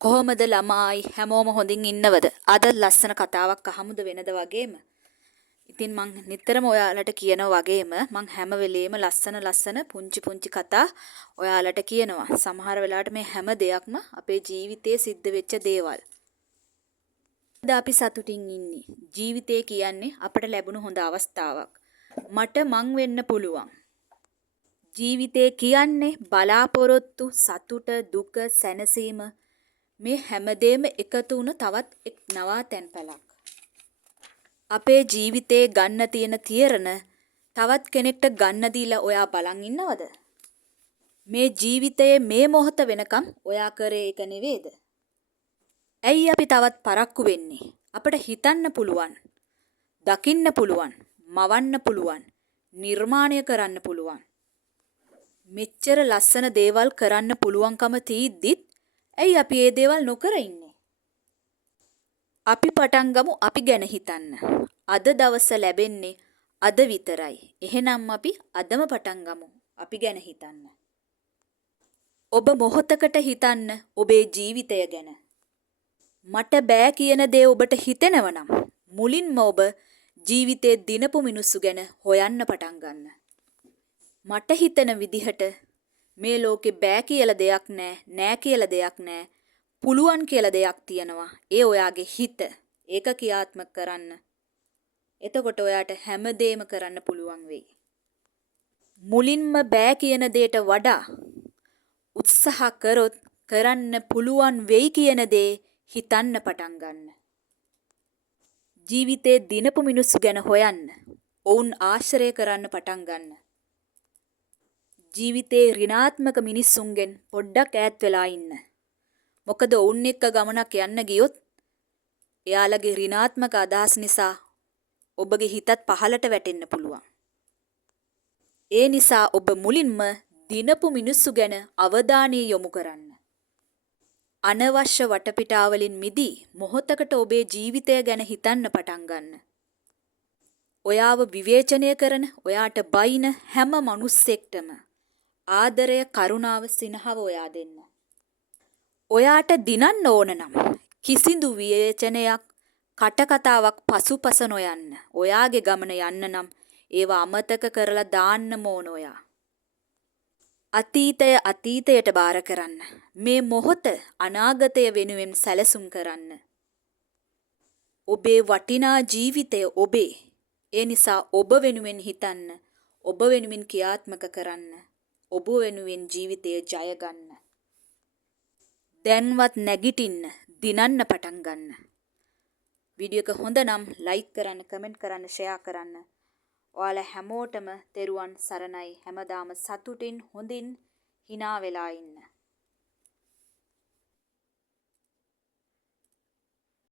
කොහොමද ළමයි හැමෝම හොඳින් ඉන්නවද? අද ලස්සන කතාවක් අහමුද වෙනද වගේම. ඉතින් මං නිතරම ඔයාලට කියනවා වගේම මං හැම වෙලේම ලස්සන පුංචි කතා ඔයාලට කියනවා. සමහර වෙලාවට මේ හැම දෙයක්ම අපේ ජීවිතයේ සිද්ධ වෙච්ච දේවල්. අද අපි සතුටින් ඉන්නේ. ජීවිතය කියන්නේ අපට ලැබුණු හොඳ අවස්ථාවක්. මට මං වෙන්න පුළුවන්. ජීවිතය කියන්නේ බලාපොරොත්තු, සතුට, දුක, සැනසීම මේ හැමදේම එකතු වුණ තවත් එක් නවාතැන් පැලක්. අපේ ජීවිතේ ගන්න තියෙන තීරණ තවත් කෙනෙක්ට ගන්න දීලා ඔයා බලන් ඉන්නවද? මේ ජීවිතයේ මේ මොහොත වෙනකම් ඔයා කරේ ඒක නෙවෙයිද? ඇයි අපි තවත් පරක්කු වෙන්නේ? අපිට හිතන්න පුළුවන්, දකින්න පුළුවන්, මවන්න පුළුවන්, නිර්මාණය කරන්න පුළුවන්. මෙච්චර ලස්සන දේවල් කරන්න පුළුවන්කම තියෙද්දිත් ඇයි අපි මේ දේවල් නොකර ඉන්නේ? අපි පටන් ගමු අපි ගැන හිතන්න. අද දවස ලැබෙන්නේ අද විතරයි. එහෙනම් අපි අදම පටන් ගමු අපි ගැන හිතන්න. ඔබ මොහොතකට හිතන්න ඔබේ ජීවිතය ගැන. මට බෑ කියන දේ ඔබට හිතෙනවනම් මුලින්ම ඔබ ජීවිතේ දිනපු මිනිස්සු ගැන හොයන්න පටන් ගන්න. මට හිතෙන විදිහට මේ ලෝකේ බෑ කියලා දෙයක් නෑ කියලා දෙයක් නෑ. පුළුවන් කියලා දෙයක් තියෙනවා. ඒ ඔයාගේ හිත. ඒක ක්‍රියාත්මක කරන්න. එතකොට ඔයාට හැමදේම කරන්න පුළුවන් වෙයි. මුලින්ම බෑ කියන දෙයට වඩා උත්සාහ කරොත් කරන්න පුළුවන් වෙයි කියන දේ හිතන්න පටන් ගන්න. ජීවිතේ දිනපු මිනිස්සු ගැන හොයන්න. ඔවුන් ආශ්‍රය කරන්න පටන් ගන්න. ජීවිතේ ඍණාත්මක මිනිස්සුන්ගෙන් පොඩ්ඩක් ඈත් වෙලා ඉන්න. මොකද ඔවුන් එක්ක ගමනක් යන්න ගියොත් එයාලගේ ඍණාත්මක අදහස් නිසා ඔබගේ හිතත් පහළට වැටෙන්න පුළුවන්. ඒ නිසා ඔබ මුලින්ම දිනපු මිනිස්සු ගැන අවධානය යොමු කරන්න. අනවශ්‍ය වටපිටාවලින් මිදී මොහොතකට ඔබේ ජීවිතය ගැන හිතන්න පටන් ගන්න. ඔයාව විවේචනය කරන, ඔයාට බයින හැම මිනිස්සෙක්ටම ආදරය, කරුණාව, සිනහව ඔයා දෙන්න. ඔයාට දිනන්න ඕන නම් කිසිදු විවේචනයක්, කටකතාවක් පසුපස නොයන්න. ඔයාගේ ගමන යන්න නම් ඒවා අමතක කරලා දාන්නම ඕන ඔයා. අතීතය අතීතයට බාර කරන්න. මේ මොහොත අනාගතය වෙනුවෙන් සැලසුම් කරන්න. ඔබේ වටිනා ජීවිතය ඔබේ. ඒ නිසා ඔබ වෙනුවෙන් හිතන්න. ඔබ වෙනුවෙන් ක්‍රියාත්මක කරන්න. ඔබ වෙනුවෙන් ජීවිතය ජය ගන්න. දැන්වත් නැගිටින්න, දිනන්න පටන් ගන්න. වීඩියෝ එක හොඳ නම් ලයික් කරන්න, කමෙන්ට් කරන්න, ෂෙයා කරන්න. ඔයාලා හැමෝටම තෙරුවන් සරණයි. හැමදාම සතුටින් හොඳින් hina වෙලා ඉන්න.